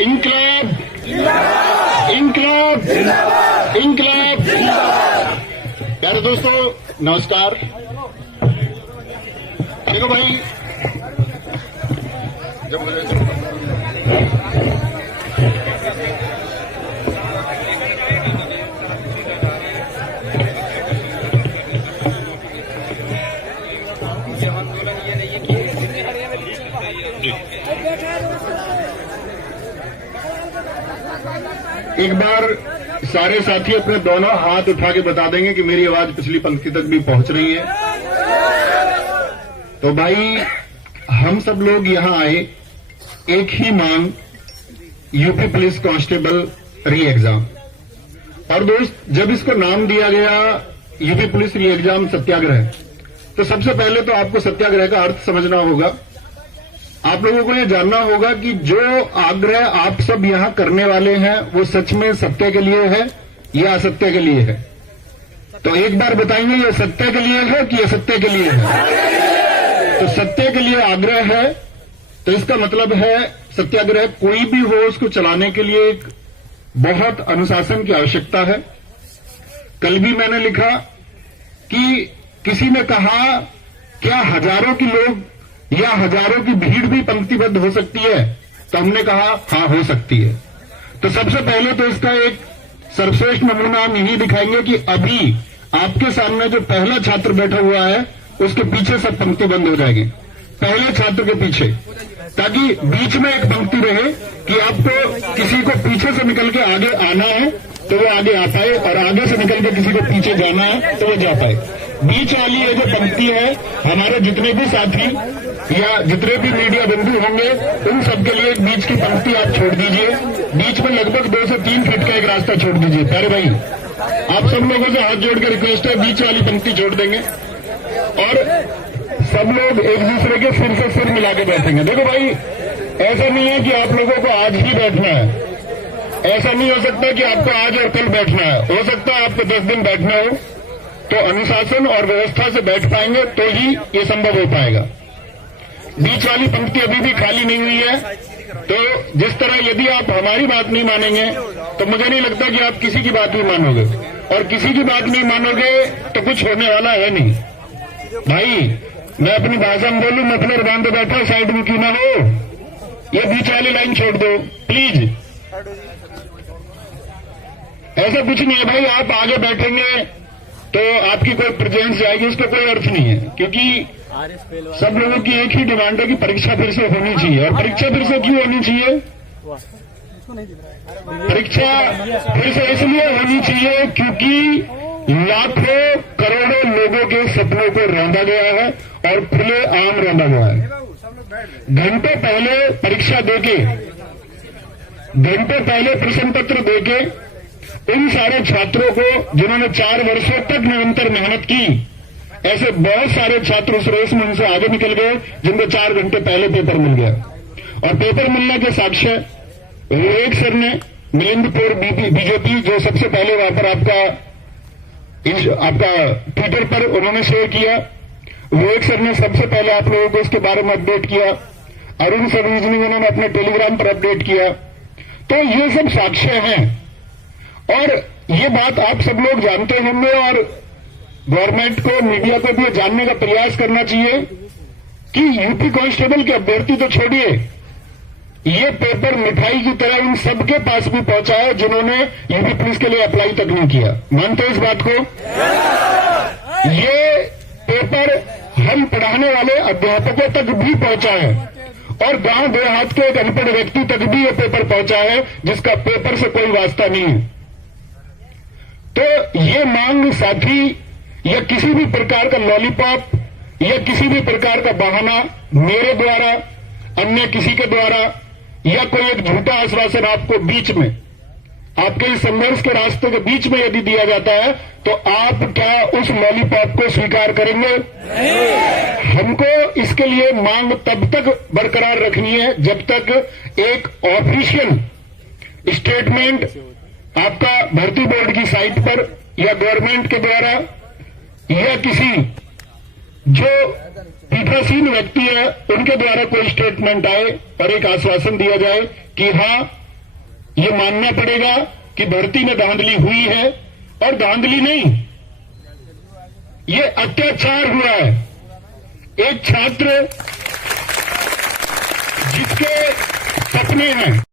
इंकलाब इंकलाब इंकलाब। प्यारे दोस्तों नमस्कार। देखो भाई, जब एक बार सारे साथी अपने दोनों हाथ उठा के बता देंगे कि मेरी आवाज पिछली पंक्ति तक भी पहुंच रही है। तो भाई हम सब लोग यहां आए, एक ही मांग, यूपी पुलिस कांस्टेबल री एग्जाम। और दोस्त, जब इसको नाम दिया गया यूपी पुलिस री एग्जाम सत्याग्रह, तो सबसे पहले तो आपको सत्याग्रह का अर्थ समझना होगा। आप लोगों को ये जानना होगा कि जो आग्रह आप सब यहां करने वाले हैं वो सच में सत्य के लिए है या असत्य के लिए है। तो एक बार बताएंगे, ये सत्य के लिए है कि असत्य के लिए है? तो सत्य के लिए आग्रह है, तो इसका मतलब है सत्याग्रह कोई भी हो उसको चलाने के लिए एक बहुत अनुशासन की आवश्यकता है। कल भी मैंने लिखा कि किसी ने कहा क्या हजारों के लोग या हजारों की भीड़ भी पंक्तिबद्ध हो सकती है? तो हमने कहा हाँ, हो सकती है। तो सबसे पहले तो इसका एक सर्वश्रेष्ठ नमूना हम यही दिखाएंगे कि अभी आपके सामने जो पहला छात्र बैठा हुआ है उसके पीछे सब पंक्तिबद्ध हो जाएंगे, पहले छात्र के पीछे, ताकि बीच में एक पंक्ति रहे कि आपको किसी को पीछे से निकल के आगे आना है तो वो आगे आ पाए, और आगे से निकल के किसी को पीछे जाना है तो वो जा पाए। बीच वाली ये जो पंक्ति है, हमारे जितने भी साथी या जितने भी मीडिया बंधु होंगे उन सबके लिए बीच की पंक्ति आप छोड़ दीजिए। बीच में लगभग 2 से 3 फीट का एक रास्ता छोड़ दीजिए। प्यारे भाई, आप सब लोगों से हाथ जोड़ कर रिक्वेस्ट है, बीच वाली पंक्ति छोड़ देंगे और सब लोग एक दूसरे के सिर से सिर मिला के बैठेंगे। देखो भाई, ऐसा नहीं है कि आप लोगों को आज ही बैठना है, ऐसा नहीं हो सकता कि आपको आज और कल बैठना है। हो सकता है आपको 10 दिन बैठना हो, तो अनुशासन और व्यवस्था से बैठ पाएंगे तो ही ये संभव हो पाएगा। बीच वाली पंक्ति अभी भी खाली नहीं हुई है। तो जिस तरह यदि आप हमारी बात नहीं मानेंगे तो मुझे नहीं लगता कि आप किसी की बात भी मानोगे, और किसी की बात नहीं मानोगे तो कुछ होने वाला है नहीं। भाई, मैं अपनी भाषा में बोलूं, मतलब बांध के बैठा, साइड में क्यों ना हो, ये बीच वाली लाइन छोड़ दो प्लीज। ऐसा कुछ नहीं है भाई, आप आगे बैठेंगे तो आपकी कोई प्रेजेंस जाएगी, उसका कोई अर्थ नहीं है, क्योंकि सब लोगों की एक ही डिमांड है कि परीक्षा फिर से होनी चाहिए। और परीक्षा फिर से क्यों होनी चाहिए? परीक्षा फिर से इसलिए होनी चाहिए क्योंकि लाखों करोड़ों लोगों के सपनों को रौंदा गया है और खुले आम रौंदा गया है। घंटे पहले परीक्षा देके, घंटे पहले प्रश्न पत्र देके उन सारे छात्रों को जिन्होंने 4 वर्षों तक निरंतर मेहनत की, ऐसे बहुत सारे छात्र उस रेस में उनसे आगे निकल गए जिनको 4 घंटे पहले पेपर मिल गया। और पेपर मिलने के साक्ष्य विवेक सर ने मिलिंदपुर बीजेपी, जो सबसे पहले वहां पर आपका ट्विटर पर उन्होंने शेयर किया, विवेक सर ने सबसे पहले आप लोगों को इसके बारे में अपडेट किया। अरुण सर्वजनी उन्होंने अपने टेलीग्राम पर अपडेट किया। तो ये सब साक्ष्य हैं और ये बात आप सब लोग जानते होंगे, और गवर्नमेंट को, मीडिया को भी जानने का प्रयास करना चाहिए कि यूपी कांस्टेबल के अभ्यर्थी तो छोड़िए, ये पेपर मिठाई की तरह उन सबके पास भी पहुंचा है जिन्होंने यूपी पुलिस के लिए अप्लाई तक नहीं किया। मानते हैं इस बात को? ये पेपर हम पढ़ाने वाले अध्यापकों तक भी पहुंचा है और गांव देहात के एक अनपढ़ व्यक्ति तक भी ये पेपर पहुंचा है जिसका पेपर से कोई वास्ता नहीं है। तो ये मांग साथी या किसी भी प्रकार का लॉलीपॉप या किसी भी प्रकार का बहाना मेरे द्वारा, अन्य किसी के द्वारा, या कोई एक झूठा आश्वासन आपको बीच में, आपके इस संघर्ष के रास्ते के बीच में यदि दिया जाता है तो आप क्या उस लॉलीपॉप को स्वीकार करेंगे? हमको इसके लिए मांग तब तक बरकरार रखनी है जब तक एक ऑफिशियल स्टेटमेंट आपका भर्ती बोर्ड की साइट पर या गवर्नमेंट के द्वारा या किसी जो पीठासीन व्यक्ति है उनके द्वारा कोई स्टेटमेंट आए और एक आश्वासन दिया जाए कि हाँ, ये मानना पड़ेगा कि भर्ती में धांधली हुई है, और धांधली नहीं, ये अत्याचार हुआ है। एक छात्र जिसके सपने हैं